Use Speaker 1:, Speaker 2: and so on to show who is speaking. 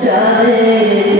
Speaker 1: চলে